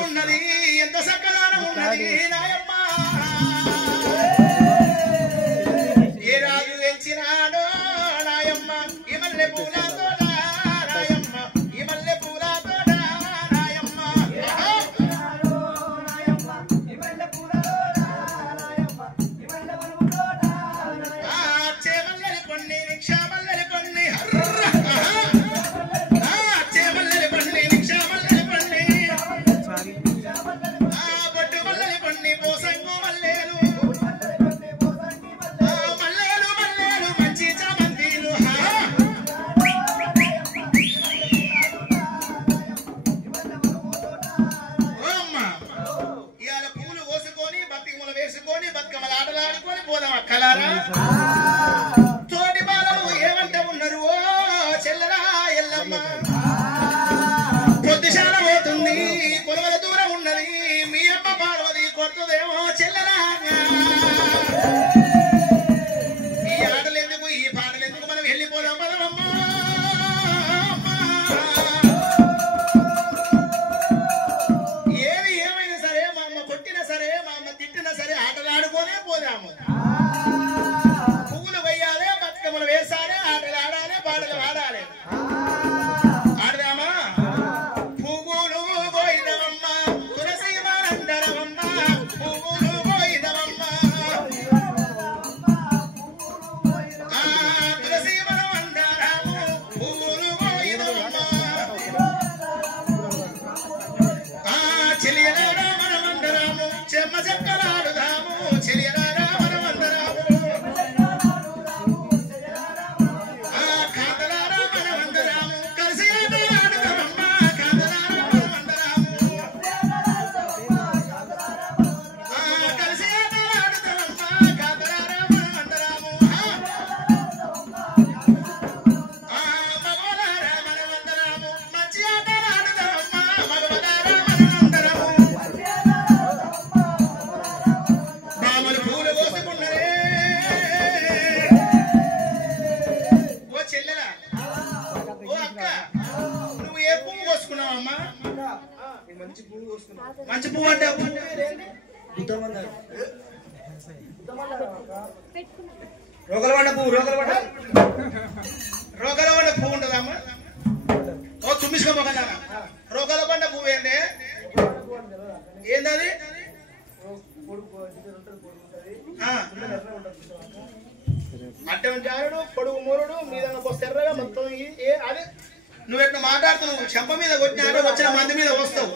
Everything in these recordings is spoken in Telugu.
ఉన్నది ఎంత సకలానం ఉన్నది నాయమ్మ ఏ రాజు వెంచినాడో నాయమ్మ ఈ మల్లె పూలతో నాయమ్మ ఈ మల్లె పూలతో నాయమ్మ చేమల్లెలు కొన్ని రిక్షామల్లెలు కొన్ని తోటి బాలలు ఏమంట ఉన్నారు ఓ చెల్లరా ఎల్లమ్మ పొద్దుశాల పోతుంది కొలవల దూరం ఉన్నది మీ అమ్మ పార్వతి కొడుతుందేమో చెల్లరా ఈ ఆటలు ఎందుకు ఈ పాటలు ఎందుకు మనం వెళ్ళిపోదాం పదవమ్మ ఏది ఏమైనా సరే మా అమ్మ కొట్టినా సరే మా అమ్మ తిట్టినా సరే ఆటలు ఆడుకోనే పోదాము వేసారే ఆటలు ఆడాలి పాటలు ఆడాలి ఆడదామా పువ్వులు పోయిదవమ్మ తులసి మానందరవమ్మ పువ్వులు పోయిదవమ్మ తులసి మనమందరము పువ్వులు పోయిదవమ్మ చెలియలారా మనమందరము చెమ్మ చెక్కలాడుదాము చెలియలారా మంచి పువ్వు అంటే రోగలవాడ పువ్వు రోగలవాడ పువ్వు ఉంటుందమ్మా ఓ తుమ్మిసుకోమోకన్నా రోగలవాడ పువ్వు ఏంది ఏందది అటువంటి ఆరుడు పొడుగు మూరుడు మీద ఎర్రగా మొత్తం అదే నువ్వు ఎట్లా మాట్లాడుతున్నావు చెంప మీద కొట్టినాడు వచ్చిన మంది మీద వస్తావు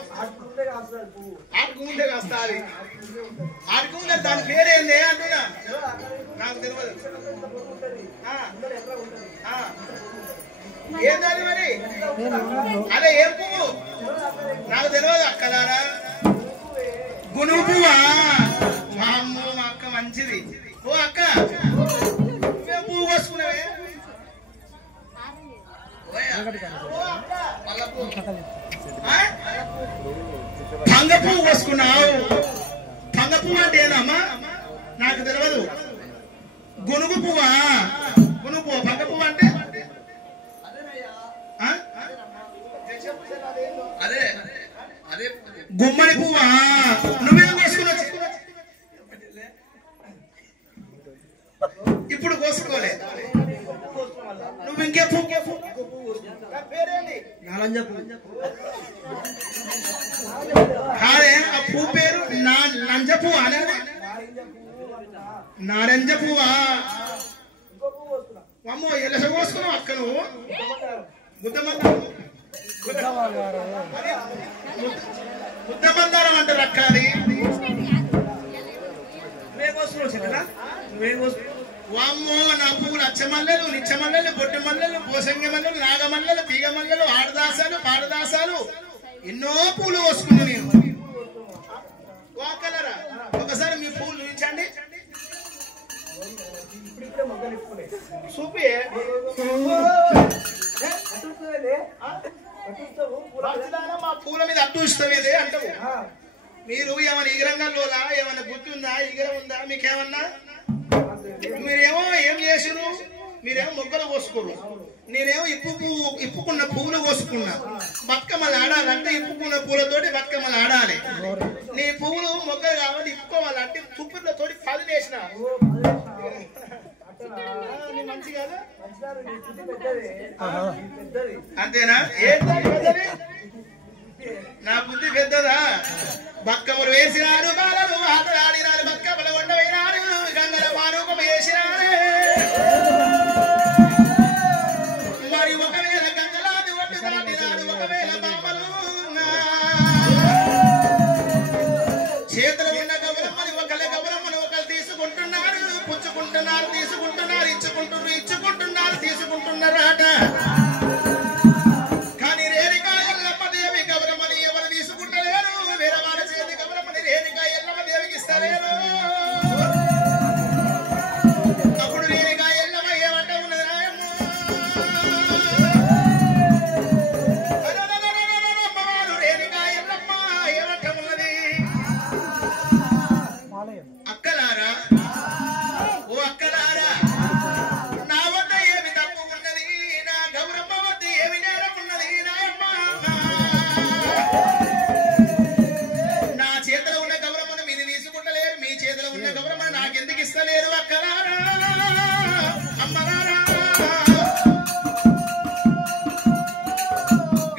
ఆడుకుంటే కాస్తాది ఆడుకుంటే దాని పేరేంది అంటున్నా నాకు తెలియదు ఏంటది మరి అదే ఏం పువ్వు నాకు తెలియదు అక్కదారా గునుగు పువ్వా మా అమ్మ మా అక్క మంచిది ఓ అక్క నువ్వేం పువ్వు కోసుకున్నావే పంగ పువ్వు కోసుకున్నావు పంగ పువ్వు అంటే ఏదమ్మా నాకు తెలియదు గునుగు పువ్వా గునుగు పువ్వు పంగ పువ్వు అంటే అదే అదే గుమ్మడి పువ్వా నువ్వేం కోసుకున్నావు ఇప్పుడు కోసుకోలే నువ్వు ఇంకే పువ్వు కాదే ఆ పువ్వు పేరు నంజ పువ్వు అనేది నారింజ పువ్వా అమ్మో ఎలస కోసుకున్నావు అక్క నువ్వు ముద్దమందారం అంటారు అక్క అది వామ్మో నా పువ్వులు అచ్చమల్లెలు నిచ్చమల్లెలు బొట్టు మల్లెలు పోసంగి మల్లెలు నాగమల్లెలు తీగ మల్లెలు ఆడదాసాలు పాడదాసాలు ఎన్నో పూలు కోసుకున్నా నేను వాకలరా ఒకసారి మీ పూలు చూపించండి చూపి మా పూల మీద అడ్డు ఇష్టం ఇదే అంటావు. మీరు ఏమైనా ఈగరంగంలోలా ఏమైనా గుర్తు ఉందా, ఈగర ఉందా మీకేమన్నా? మీరేమో ఏం చేసిరు, మీరేమో మొగ్గలు కోసుకోరు, నేనేమో ఇప్పుకున్న పువ్వులు కోసుకున్నా. బతుకమ్మలు ఆడాలంటే ఇప్పుకున్న పూలతోటి బతుకమ్మలు ఆడాలి. నీ పువ్వులు మొగ్గలు కావాలి ఇప్పుకోవాలంటే తుప్పులతోటి పది వేసిన మంచి కాదా? అంతేనా? ఏంటది? నా బుద్ధి పెద్దదా? బతుకమ్మలు వేసినారు, బాలలు ఆటలు ఆడినారు, బతుకమ్మలు వండవేనారు, గంగల పానూకం వేసినారు. మరి ఒకవేళ గంగలాది ఒడ్డు దాటినారు, ఒకవేళ బామలు చేతులు ఉన్న గౌరమ్మని ఒకళ్ళ గౌరమ్మని ఒకళ్ళు తీసుకుంటున్నారు, పుచ్చుకుంటున్నారు, తీసుకుంటున్నారు, ఇచ్చుకుంటున్నారు, తీసుకుంటున్నారు ఆట. కానీ రేణుకా ఎల్లమ్మ దేవి గౌరమ్మని ఎవరు తీసుకుంటలేరు, వేరే వాళ్ళ చేతి గౌరమ్మని రేణుకా ఎల్లమ్మ దేవికి ఇస్తలేరు. అప్పుడు రేణుకా ఎల్లమ్మ ఏమంట ఉన్నది రాయమ్మ, రేణుకా ఎల్లమ్మ ఏమంట ఉన్నది? అక్కలారా, ఓ అక్కలారా, నా వద్ద ఏమి తప్పు ఉన్నది, నా గౌరమ్మ వద్ద ఏమి నేరం ఉన్నది నాయమ్మ? నా చేతిలో ఉన్న గౌరమ్మను మీరు తీసుకుంటలేరు, మీ చేతిలో ఉన్న గౌరమ్మను నాకెందుకు ఇస్తలేరు అక్కలారా, అమ్మలారా?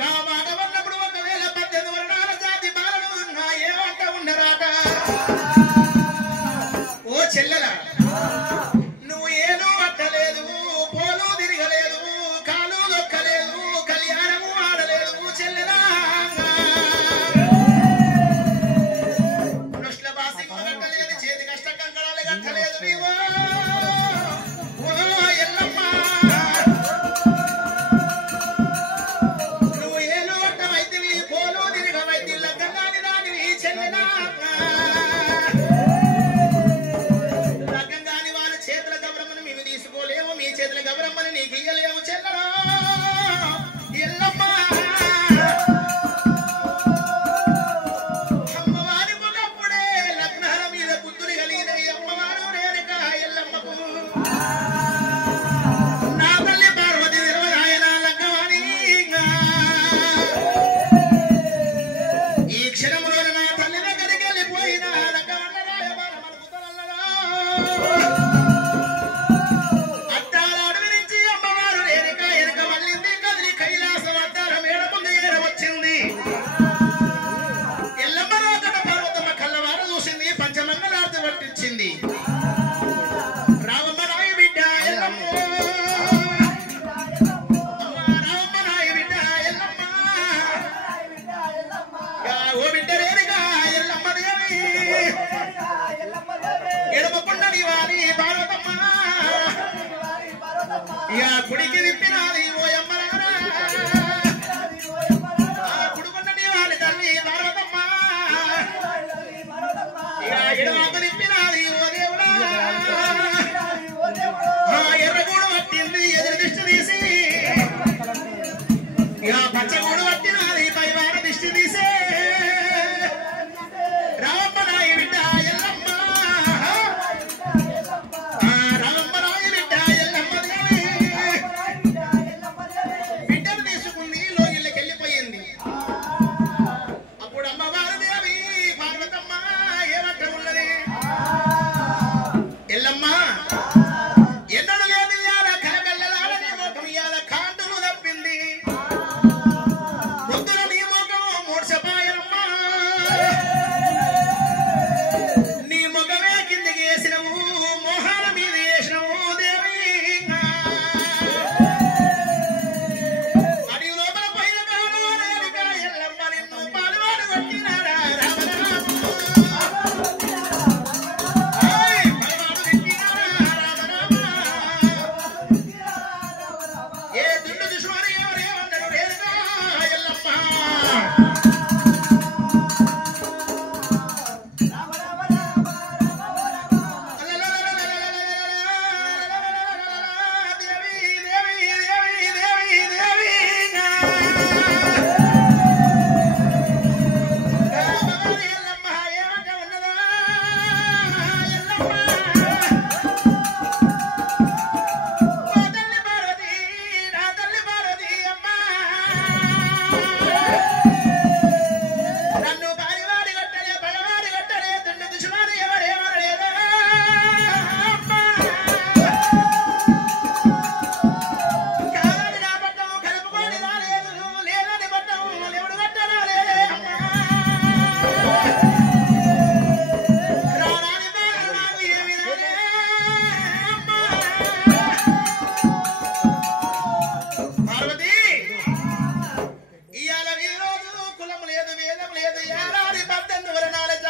గా మాట వన్నప్పుడు ఒకవేళ 18 వర్ణాల జాతి బాలలు నా ఏమంట ఉన్నరాట. ఓ చెల్లెల, నువ్వు ఏదో అట్టలేదు, పోలు తిరగలేదు, కాలు దొక్కలేదు, కళ్యాణము ఆడలేదు చెల్లెలా. నొష్ల బాసింగులు కట్టలేదు, చేతి కష్ట కంకణాలు కట్టలేదు నీవు. ఓ ఎల్లమ్మ, నువ్వు ఏదో అట్ట వైద్యువి, పోలు తిరగ వైద్యుల గంగాని రానివి చెల్లెలా. లగ్గంగాని వాళ్ళ చేతుల గౌరమ్మను మేము తీసుకోలేము, మీ చేతుల గౌరమ్మని నీకు ఇయ్యలేము చెల్లరా ఎల్లమ్మ. అమ్మవారి ఒకప్పుడే లగ్నాల మీద బుద్ధులు కలిగినవి అమ్మవారు రేణుకా ఎల్లమ్మకు. నా తల్లి పార్వతి ఆయన లగ్గమని ఈ క్షణంలో నా తల్లి దగ్గరికి వెళ్ళిపోయిన లగ్గమన్న రాయబార మలుపుతలన్నదా. అద్దాల అడవి నుంచి అమ్మవారు రేణుకా ఎనక మళ్ళింది, కదిలి కైలాసం అద్దాల మేడ ముందు ఏర వచ్చింది. ఎల్లమ్మ రాకట పార్వతమ్మ కళ్ళవార చూసింది, పంచమంగళార్తి పట్టించింది. రావమ్మ రాయి బిడ్డ ఎల్లమ్మ, అమ్మ రావమ్మ రాయి బిడ్డ ఎల్లమ్మ, ఓ బిడ్డ రేణుకా ఎల్లమ్మ దేవి, ఎడమకుండని వారి పార్వతమ్మ, ఇక కుడికి తిప్పినాది ఓ యమ్మరారా, కుడుకుండని వారి తల్లి పార్వతమ్మ, ఇక ఎడమకు తిప్పినాది ఓ దేవుడా. ఎర్రగూడు పట్టింది ఎదురు దిష్టి తీసి, ఇక పచ్చగూడు పట్టినది పైవార దిష్టి తీసే. రావమ్మ రాయి బిడ్డ ఎల్లమ్మ, రావమ్మ రాయి బిడ్డ ఎల్లమ్మ దేవి,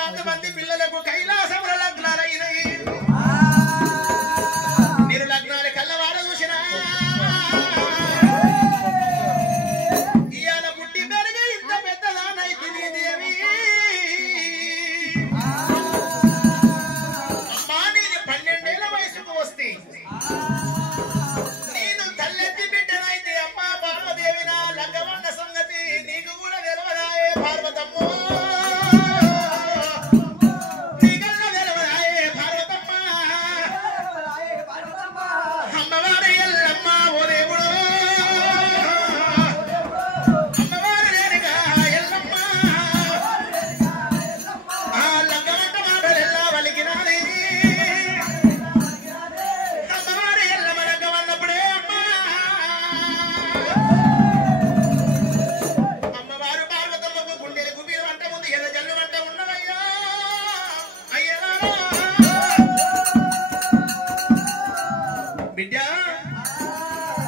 అంతమంది పిల్లలకు కైలాసముల లగ్నాలైనవి మీరు లగ్నాల కళ్ళవాడ చూసినా ఇవాళ పుట్టి పెరిగి ఇంత పెద్దదానైతే దేవి అమ్మా నేను 12 ఏళ్ల వయసుకు వస్తే నేను తల్లెత్తి బిడ్డనైతే అమ్మా పార్వదేవి నా లగ్గవన్న సంగతి నీకు కూడా తెలవదాయే పార్వతమ్మో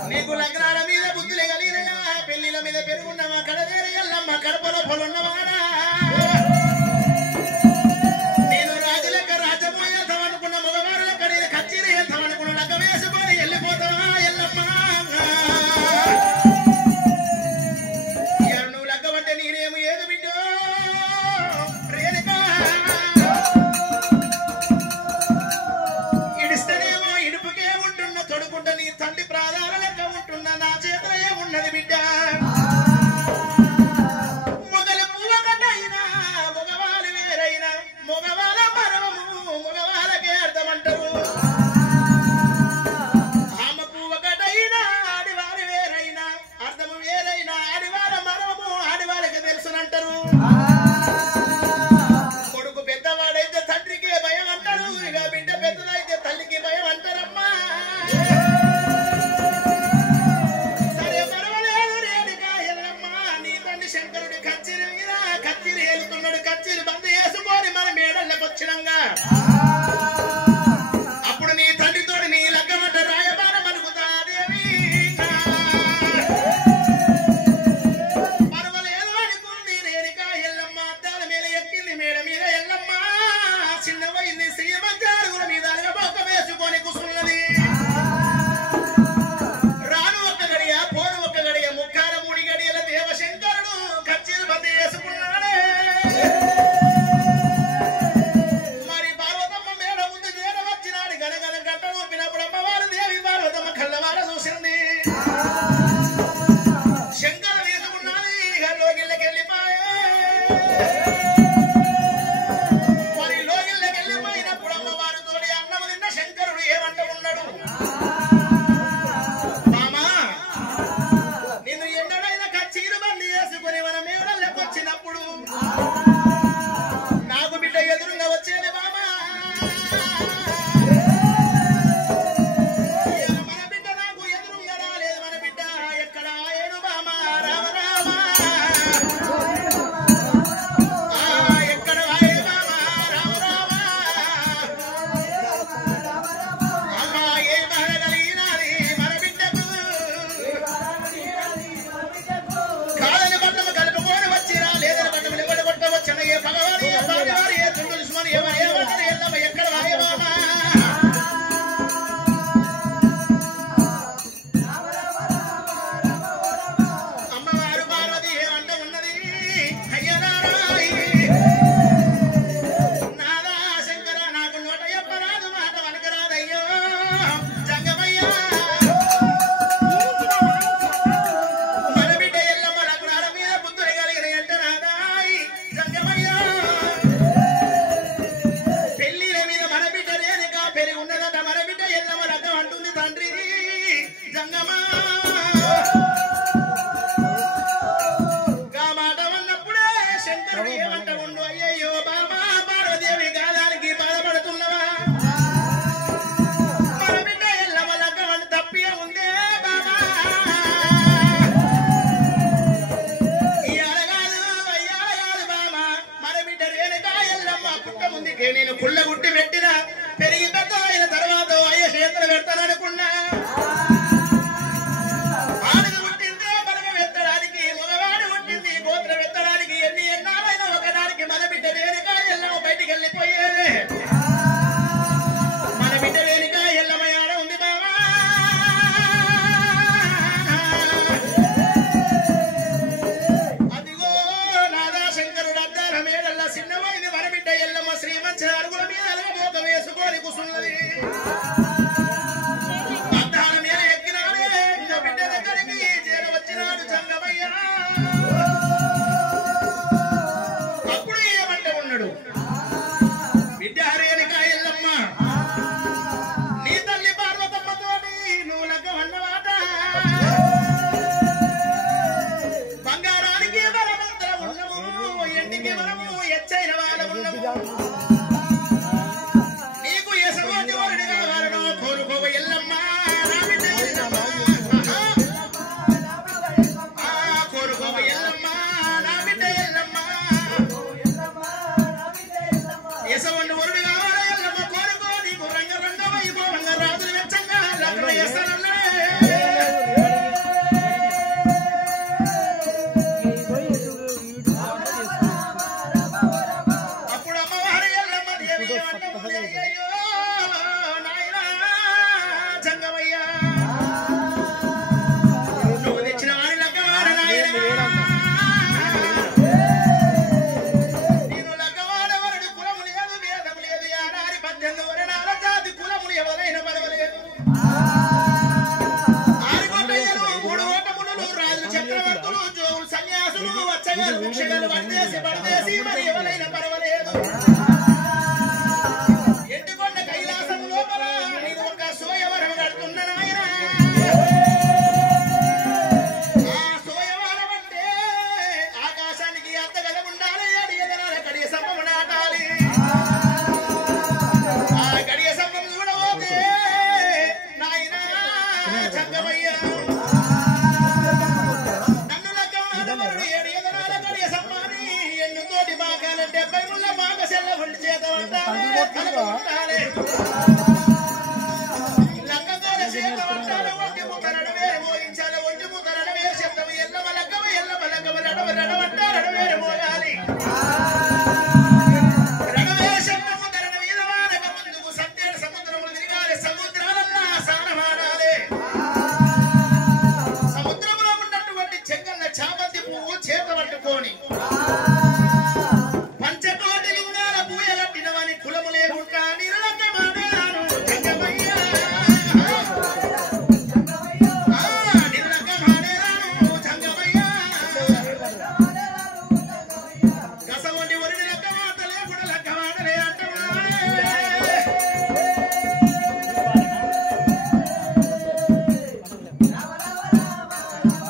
నీకు లగ్నాల మీద బుద్ధులే కలిగినయా పెళ్లిల మీద పెరుగున్నవా కడదేరి ఎల్లమ్మ కడపలో పొలున్నవారా నేను రాజు లెక్క రాజమ్మ వెళ్తాం అనుకున్న మగవారు లెక్క నేను కచ్చిరి వెళ్తాం అనుకున్న లెక్క వేసుకొని వెళ్ళిపోతావా ఎల్లమ్మ నువ్వు లగ్గమంటే నేనేమో ఏదు బిడ్డో రేణుకా ఇడిస్తేనేమో ఇడుపుకే ఉంటున్న తొడుకుంట నీ తండ్రి ప్రాధాన లెక్క ఉంటున్న నా చేతులే ఉన్నది బిడ్డ మొగలు పూలకట్టయినా మగవాళ్ళు వేరైనా మగవాళ్ళ మరవము మగవాళ్ళకే అర్థమంటారు ఆమె పూవకట్టయినా ఆడివారు వేరైనా అర్థము వేరైనా ఆడివాళ్ళ మరవము ఆడివాళ్ళకి తెలుసునంటారు కొడుకు పెద్దవాడైతే తండ్రికి భయం అంటారు ఇక బిడ్డ పెద్దదైతే తల్లికి భయం అంటారమ్మా సరే పర్వాలేదు రేణుకా ఎల్లమ్మ నీ తండ్రి శంకరుడి కచ్చిరి మీద కచ్చిరి వెళ్తున్నాడు కచ్చిరి బంద్ చేసుకొని మన మేడళ్ళకి వచ్చినంగా అప్పుడు నీ తండ్రితోటి నీ లగ్గమంట రాయబారం అనుకుతాదేవి పర్వాలేదు అనుకుంది రేణుకా ఎల్లమ్మ అద్దాల మీద ఎక్కింది మేడ మీద ఎల్లమ్మ చిన్నవైంది శ్రీమంచారుగుల మీద అలగబొక్క వేసుకొని కూసున్నది రాను ఒక్క గడియ పోను ఒక్క గడియ ముక్కాల 3 గడియల దేవశంకరుడు కచ్చిరి బంద్ చేసుకున్నాడే మరి పార్వతమ్మ మేడ ముందు చేర వచ్చినాడు గనగన గంట ఊపినప్పుడు అమ్మవారు దేవి పార్వతమ్మ కళ్ళవార చూసింది శంకర తీసుకున్నది లోగిళ్ళకెళ్ళిపోయే మరి లోగిళ్ళకెళ్ళిపోయినప్పుడు అమ్మవారు తోడి అన్నము తిన్న శంకరుడు ఏమంట ఉన్నాడు మామా నిన్ను ఎన్నడైనా కచ్చీరు బంద్ చేసుకుని మన మేడలకు వచ్చినప్పుడు నాకు బిడ్డ ఎదురుగా వచ్చేది మామా మన బిడ్డ నాకు ఎదురుగా రాలేదు మన బిడ్డ ఎక్కడ ఏడు మామా రామ రామ ఎక్కడ వాయే మామా రామ రామ అమ్మా ఏ బాధ కలిగినది మన బిడ్డకు కాదని బట్టము కలుపుకొని వచ్చిరా లేదని బట్టము నిమ్మడి కొట్ట వచ్చిన ఏ భగవాని ఏ భార్యవారి ఏ తుండు దుష్మని ఏమంటారు ఎల్లమ్మ ఎక్కడ వాయే మామా అమ్మవారు పార్వతి ఏమంట ఉన్నది అయ్యనారాయి నాదా శంకర నాకు నోట చెప్పరాదు మాట వనకరాదయ్యో జంగమయ్యా మన బిడ్డ ఎల్లమ్మ లగ్నాల మీద బుద్ధులు కలిగిన ఎంట నాదాయి జంగమయ్యా పెళ్లిల మీద మన బిడ్డ రేణుకా పెరిగి ఉన్నదట మన బిడ్డ ఎల్లమ్మ లగ్గం అంటుంది తండ్రి జంగమా గా మాట అన్నప్పుడే శంకరుడు ఏమంట ఉండు అయ్యయ్యో బామా పార్వదేవి గాదానికి బాధపడుతున్నవా మన బిడ్డ ఎల్లమ్మ లగ్గం అని తప్పిగా ఉందే బామా ఇయ్యాల కాదు అయ్యాల కాదు బామా మన బిడ్డ రేణుకా ఎల్లమ్మ పుట్ట ముందుకే నేను కుళ్ళగుట్టి పెట్టిన పెరిగి పెద్ద అయిన తర్వాత అయ్య చేతులు పెడతాననుకున్నా ఆడది పుట్టిందే బలగం ఎత్తడానికి మగవాడు పుట్టింది గోత్రం ఎత్తడానికి ఎన్ని ఎన్నారైనా ఒకదానికి మన బిడ్డ రేణుకా ఎల్లమ్మ మేడల్లా చిన్నమైంది మన బిడ్డ ఎల్లమ్మ శ్రీమంచి అరుగుల మీద అలగబోక వేసుకొని కూసున్నది అద్దాల మీద ఎక్కినాడే నా బిడ్డ దగ్గరికి చేర వచ్చినాడు జంగమయ్య అప్పుడు ఏమంటే ఉన్నాడు బిడ్డ హరేనిక ఎల్లమ్మ నీ తల్లి పార్వతమ్మతోటి నువ్వు లగ్గ అన్నమాట బంగారానికి బలమంతర ఉన్నము ఎండికి మనము ఎచ్చైన వాళ్ళ ఉన్నము నీకు ఎసగోటి వరుడు కావాలనో కోరుకోవ ఎల్లమ్మ నా బిడ్డ ఎల్లమ్మ కోరుకోవ ఎల్లమ్మ నా బిడ్డ ఎల్లమ్మ ఎసగొండి వరుడు కావాల ఎల్లమ్మ కోరుకో నీకు రంగ రంగ వైభవంగా రాజులు వెచ్చంగా లగ్న చేస్తానన్నాడే అప్పుడు అమ్మవారి ఎల్లమ్మ దేవి ఏమంటుంది అయ్యో నాయనా జంగమయ్య నువ్వు తెచ్చిన వారి లగ్గవాడ నాయనా నేను లగ్గవాడ వరుడు కులము లేదు వేదము లేదు యానారి 18 వరణాల జాతి కులములు ఎవరైనా పర్వాలేదు ఆరుగొట్టయ్యలు 3 ఓటములు రాజు చక్రవర్తులు జోగులు సన్యాసులు వచ్చగారు ముక్షగారు పడదేసి మరి ఎవరైనా పర్వాలేదు ఎండుకొండ కైలాసం లోపల నేను ఒక సోయవరం కడుతున్న నాయన ఆ సోయవరం అంటే ఆకాశానికి అద్దగద ఉండాలి అడి ఎదరాల కడియ సంపం నాటాలి ఆ కడియ సంపం చూడబోతే నాయన జంగమయ్య నన్ను లగ్గవాడవరుడు ఏడు ఎదరాల కడియ సంపాని ఎన్నుతోటి మాకాల 70 ముళ్ళ మాక సెల్ల ఒంటి చేత ఉంటాలి తలకు ఉండాలి లగ్గతోడ చేత ఉంటాలి ఒంటి ముద్ద నడవేరు మోయించాలి ఒంటి ముద్ద నడవేరు శబ్దము ఎల్లమ లగ్గమ రడవ రడవంట రడవేరు మోయాలి రడవేరు శబ్దము ధరణ మీద వానక ముందుకు సత్యేడు సముద్రములు తిరగాలి సముద్రాలన్నా సానమాడాలి సముద్రంలో ఉన్నటువంటి చెంగన్న చామంతి పువ్వు చేత పట్టుకొని పంచకోటి లింగాల పూయ కట్టినవని కులము లేకుండా నిర్లగ్గమాడాను జంగమయ్య నిర్లగ్గమాడాను జంగమయ్య కసవంటి ఒరిని లగ్గమాట లేకుండా లగ్గమాడలే అంటమాడే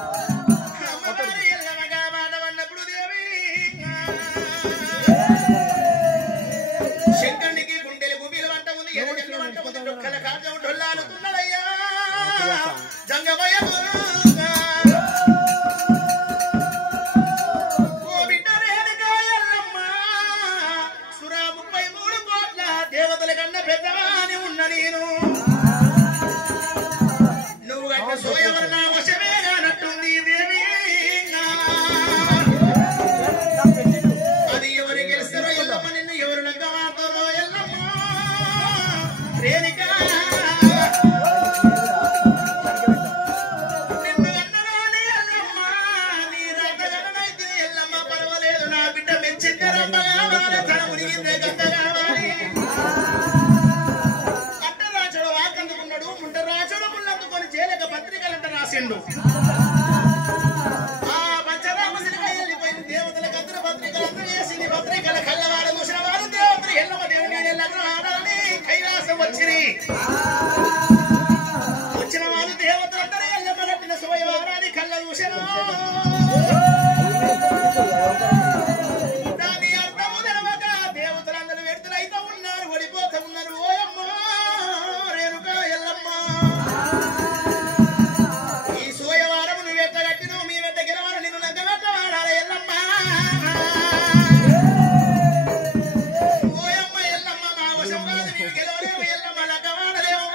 అమ్మవారి ఎల్లమగా మాటవన్నప్పుడు దేవి శంకరునికి గుండెలు గుబిలు వంట ఉంది ఎదురు వంట ఉంది డొక్కల కాజం డొల్లాలుతున్నాడయ్యా జంగమయ్య ఓ బిడ్డ రేణుకా ఎల్లమ్మ సురా 33 కోట్ల దేవతల కన్నా పెద్దవాని ఉన్న నేను నువ్వు గట్ట సోయవరు నా వశమే కానట్టుంది దేవి అది ఎవరు గెలుస్తారో ఎల్లమ్మ నిన్ను ఎవరు లగ్గమాడతారో ఎల్లమ్మ రేణుక నిన్ను అన్నగానే ఎల్లమ్మ నీ రాతగనైతే ఎల్లమ్మ పర్వాలేదు నా బిడ్డ మెచ్చిందరమ్మ కావాలి తన మునిగిందే గంగ కావాలి అట్టరాజుడు వాకందుకున్నాడు ముంటరాజుడు ముళ్ళందుకొని చేలక పత్రికలంట రాసిండు ఆ పంచరామ సినిమా వెళ్ళిపోయింది దేవతలకు అందరూ పత్రికలంతా వేసింది పత్రికల కళ్ళవాడ చూసిన వారు దేవతలు ఎల్లమ్మ దేవుని ఎల్లమ్మ ఆడాలని కైలాసం వచ్చిరి వచ్చిన వారు దేవతలందరూ ఎల్లమ్మ కట్టిన సోయవారాన్ని కళ్ళ చూసిన దాని అర్థము తెలవక దేవతలందరూ వ్యర్థులైతే ఉన్నారు ఓడిపోతూ ఉన్నారు ఓయమ్మ రేణుక ఎల్లమ్మ ఈ సోయవారము నువ్వు ఎట్ట కట్టినవు మీ వెంట గెలవాలి నిన్ను లగ్గబెట్ట వాడాలి ఎల్లమ్మ ఓయమ్మ ఎల్లమ్మ మా వశం కాదు నీవు గెలవలేవు ఎల్లమ్మ లగ్గవాడలేవు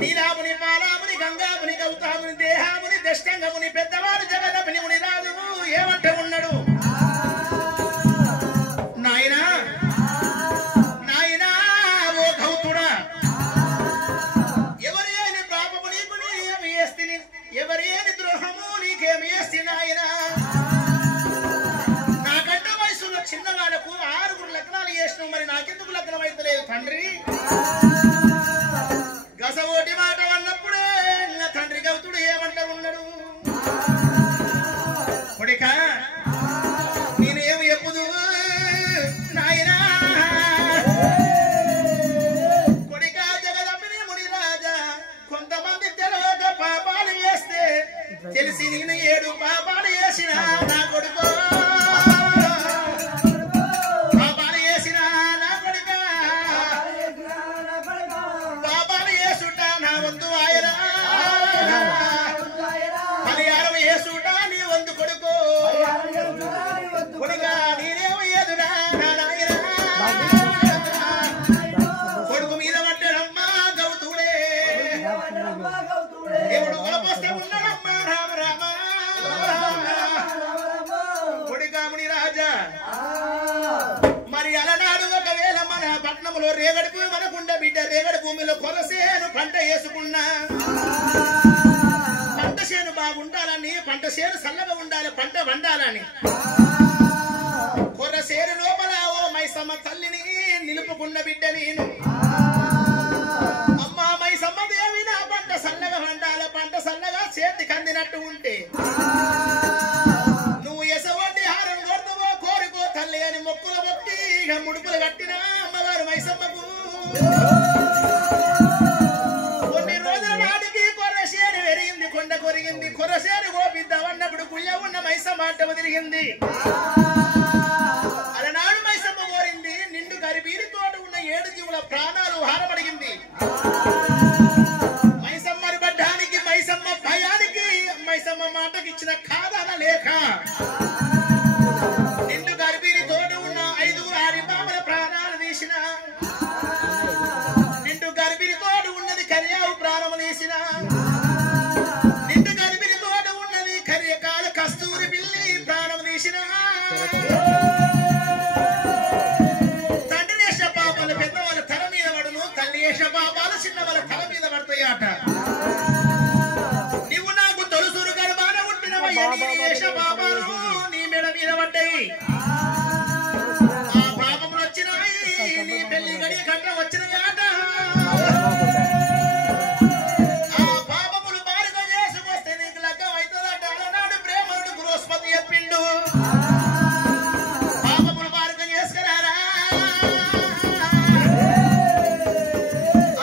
నీలాముని పాలాముని గంగాముని గౌతాముని దేహాముని దష్టంగముని పెద్దవాడు జగదముని ముని రాజు ఏమంటే ఉన్నాడు నాయనా నాయనా ఓ గౌతుడా ఎవరి అయిన పాపము నీకు నేనేమి చేస్తిని ఎవరి అయిన ద్రోహము నీకేమి చేస్తి నాయనా నాకంటే వయసులో చిన్నవాళ్ళకు 6 లగ్నాలు చేసినావు మరి నాకెందుకు లగ్నం అయితలేదు తండ్రి గసవోటి మాట అన్నప్పుడే నా తండ్రి గౌతుడు ఏమంటా ఉన్నాడు కొడిక నేనేమి ఎప్పుడు నాయనా కొడిక జగదమ్మిని ముని రాజా కొంతమంది తెలియక పాపాలు చేస్తే తెలిసి నేను 7 పాపాలు చేసిన నా కొడుకో పాపాలు చేసిన నా కొడుక పాపాలు చేసుట నా వంతు ఆయరా పరిహారం చేసుట నీ వంతు కొడుకో కొడుక నేనేమో ఎదురా నా నాయనా కొడుకు మీద పడ్డాడమ్మా గౌతుడే దేవుడు గొలపోస్తే ఉన్నాడమ్మా రామ రామ కొడికాముని రాజా మరి అలనాడు ఒకవేళ మన పట్నంలో రేగడి భూమి మనకుండ బిడ్డ రేగడి భూమిలో కొరసేను పంట వేసుకున్నా పంట చేను బాగుండాలని పంట చేను చల్లగా ఉండాలి పంట వండాలని కొరసేను లోపల ఓ మైసమ్మ తల్లిని నిలుపుకున్న బిడ్డ నేను అమ్మా మైసమ్మ దేవి నా పంట చల్లగా వండాలి పంట చల్లగా చేతికి అందినట్టు ఉంటే నువ్వు ఎసవంటి హారం కొడుతువో కోరుకో తల్లి అని మొక్కులు మొక్కి ఇక ముడుపులు కట్టిన అమ్మవారు మైసమ్మకు కొన్ని రోజుల నాటికి కొర్రసేను పెరిగింది కొండ కొరిగింది కొర్రసేను గోపిద్దామన్నప్పుడు గుళ్ళ ఉన్న మైసమ్మ అడ్డము తిరిగింది అలనాడు మైసమ్మ కోరింది నిండు గరిబీరితో ఉన్న 7 జీవుల ప్రాణాలు హారమడిగింది మైసమ్మని పడ్డానికి మైసమ్మ భయానికి మైసమ్మ మాటకి ఇచ్చిన కాదన లేక నిండు గర్భిణితో ఉన్న 5 ఆరిపాముల ప్రాణాలు తీసిన నిండు గర్భిణితో ఉన్నది కర్యావు ప్రాణము తీసిన నిండు గర్భిణితో ఉన్నది కర్యకాల కస్తూరి పిల్లి ప్రాణము తీసిన తండ్రి వేష పాపాలు పెద్దవాళ్ళ తల మీద పడును తల్లి వేష పాపాలు చిన్నవాళ్ళ తల మీద పడతాయట నువ్వు నాకు తొలుసూరు గర్భాన ఉంటున్నవయ్య నీ వేష పాపాలు నీ మెడ మీద పడ్డాయి ఆ పాపములు వచ్చినాయి నీ పెళ్లి గడియ కట్ట వచ్చినాయట ఆ పాపములు బారుగా చేసుకొస్తే నీకు లగ్గం అవుతుందట అలనాడు ప్రేమనుడు బృహస్పతి చెప్పిండు పాపములు బారుగా చేసుకురారా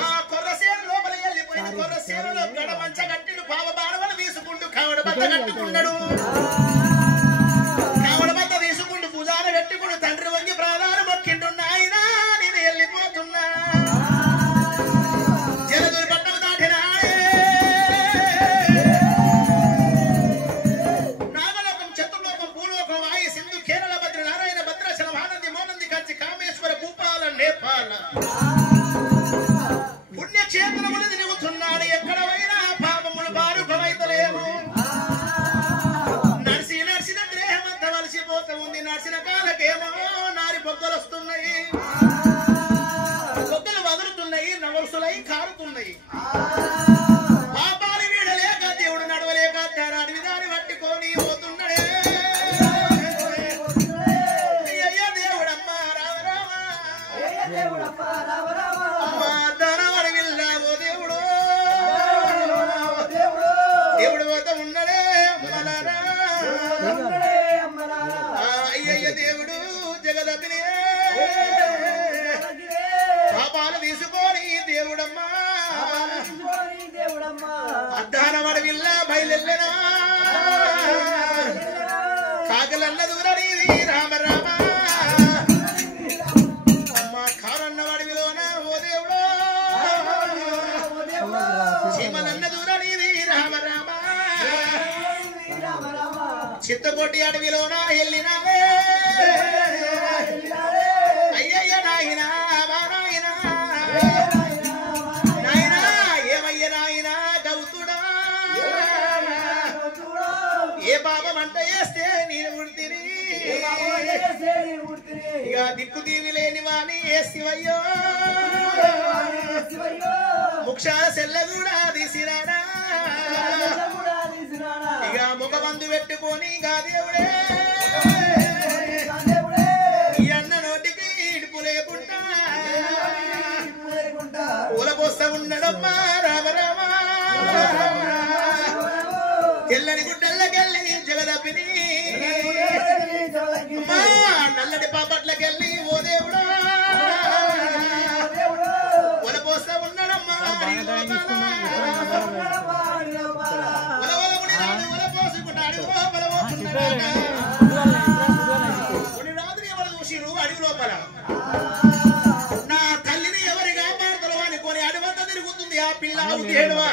ఆ కొర్రసేను లోపల వెళ్ళిపోయింది కొర్రసేనులో గడ మంచ కట్టిడు పాప బాణవలు తీసుకుంటూ కావడ బద్ద కట్టుకున్నాడు కావడ బద్ద తీసుకుంటూ పూజాన పెట్టుకుంటూ తండ్రి వంగి ప్రాణాలు మొక్కిండు నాయనా నేను వెళ్ళిపోతున్నా జలదూరి పట్టం దాటినాడే నాగలోకం చతుర్లోకం భూలోకం వాయు సింధు కేరళ భద్ర నారాయణ భద్రాచలం ఆనంది మోనంది కంచి కామేశ్వర భూపాల నేపాల పుణ్యక్షేత్రములు తిరుగుతున్నాడు ఎక్కడ పోయినా పాపములు బారుకమైతలేవు నడిసి నడిసిన దేహమంతా వలసిపోతూ ఉంది నడిచిన కాలకేమో నారి బొగ్గలు వస్తున్నాయి బొగ్గలు వదులుతున్నాయి నవరుసులై కారుతున్నాయి పాపాలు వీడలేక దేవుడు నడవలేక అడవి దాన్ని పట్టుకొని పోతున్నాడే అయ్యయ్య దేవుడమ్మా రామ రామ అమ్మా ధనవడి వెళ్ళావో దేవుడు దేవుడు పోత ఉన్నడే అమ్మలారా అయ్యయ్య దేవుడు జగదమ్మిని పాపాలు తీసుకొని దేవుడమ్మా అద్దానవడి వెళ్ళ బయలెల్లనా కాకలన్న దూరనీది రామ రామ అమ్మ కారన్నవాడి విలోన ఓ దేవుడు చీమలన్న దూరనీది రామ రామ చిత్తకొట్టి అడవిలోన వెళ్ళినావే అయ్యయ్య నాయనా నాయనా ఇక దిక్కు దీవి లేని వాణి ఏ శివయ్యో ముక్షాల సెల్ల కూడా తీసిరాడా ఇక ముఖబందు పెట్టుకొని ఇక దేవుడే ఈ అన్న నోటికి ఇడుపు లేకుండా పూలపోస్తా ఉన్నడమ్మా రామ రామ తెల్లని గుడ్డల్లకెళ్ళి జగదప్పిని నల్లటి పాపట్లకెళ్ళి ఓ దేవుడా పూలపోస్తా ఉన్నడమ్మా పోసుకుంటాడు రాత్రి ఎవరు చూసిరు అడుగు లోపల నా తల్లిని ఎవరు కాపాడుతారో అనుకొని అడవంతా తిరుగుతుంది ఆ పిల్ల ఏడువా